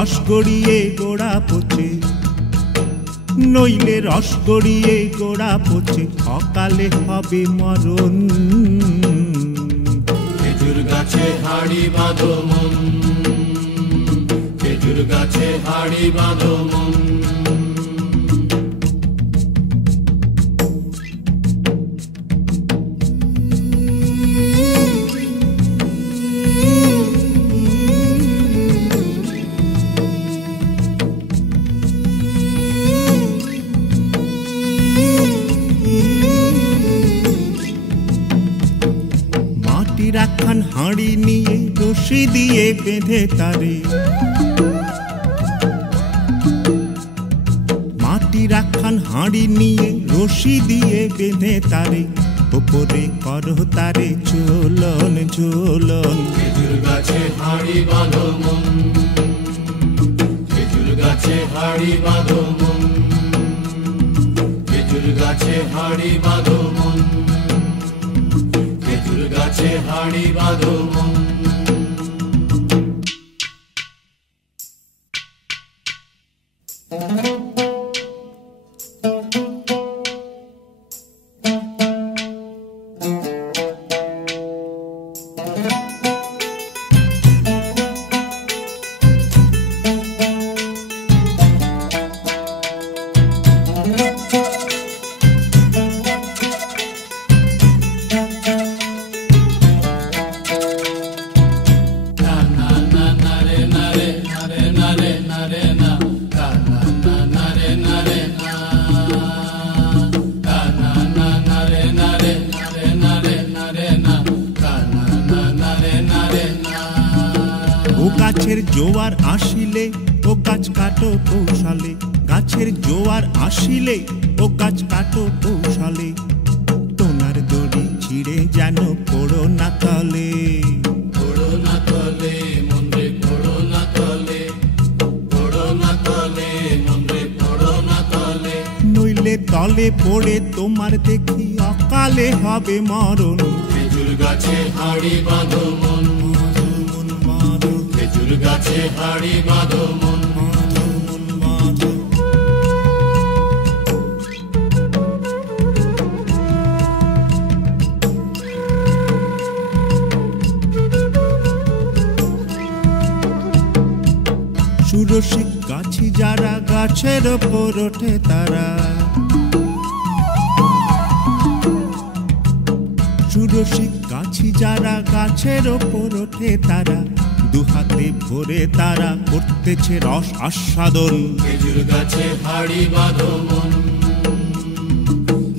রস গড়িয়ে গোড়া পচে, নইলে রস গড়িয়ে গোড়া পচে, অকালে হবে মরণ। খেজুর গাছে হাড়ি বাঁধো মন, খেজুর গাছে হাড়ি বাঁধো মন। রাখান হাঁড়ি নিয়ে রশি দিয়ে বেঁধে তারে, মাটি রাখান হাঁড়ি নিয়ে রশি দিয়ে বেঁধে তারে, ওপরে করো তারে ঝোলন ঝোলন। খেজুর গাছে হাড়ি বাঁধো মন, খেজুর গাছে হাড়ি বাঁধো মন, খেজুর গাছে হাড়ি বাঁধো মন, খেজুর গাছে হাড়ি বাঁধো মন। গাছের জোয়ার আসিলে ও গাছ কাটো কৌশলে, গাছের জোয়ার আসিলে ও গাছ কাটো কৌশলে, তোমার দড়ি ছিঁড়ে যেন পড়ো না তলে। পড়ো না তলে মন্দিরে, পড়ো না তলে, পড়ো না তলে মন্দিরে, পড়ো না তলে। নইলে তলে পড়ে তোমার দেখি অকালে হবে মরণ। খেজুর গাছে হাড়ি বাঁধো মন, খেজুর গাছে হাড়ি বাঁধো মন। সুরসিক গাছি যারা গাছের ওপর ওঠে তারা, সুরসিক গাছি যারা গাছের ওপর ওঠে তারা, দুহাতে ভরে তারা করতেছে রস আস্বাদন। খেজুর গাছে হাড়ি বাঁধো মন,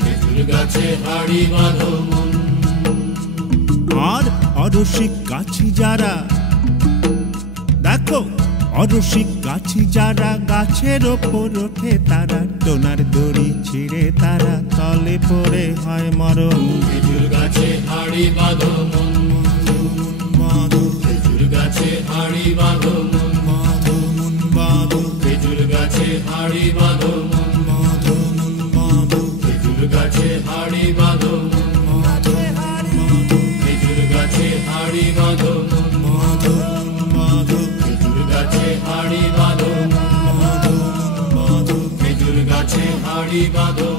খেজুর গাছে হাড়ি বাঁধো মন। আর অরসিক গাছি যারা, দেখো অরসিক গাছি যারা গাছের ওপর ওঠে তারা, টোনার দড়ি ছিঁড়ে তারা তলে পড়ে হয় মরণ। খেজুর গাছে হাড়ি বাঁধো মন, খেজুর গাছে হাড়ি বাঁধো মন, খেজুর গাছে হাড়ি বাঁধো মন, খেজুর গাছে হাড়ি বাঁধো মন, খেজুর গাছে হাড়ি বাঁধো মন, খেজুর গাছে হাড়ি বাঁধো মন, খেজুর গাছে হাড়ি বাঁধো।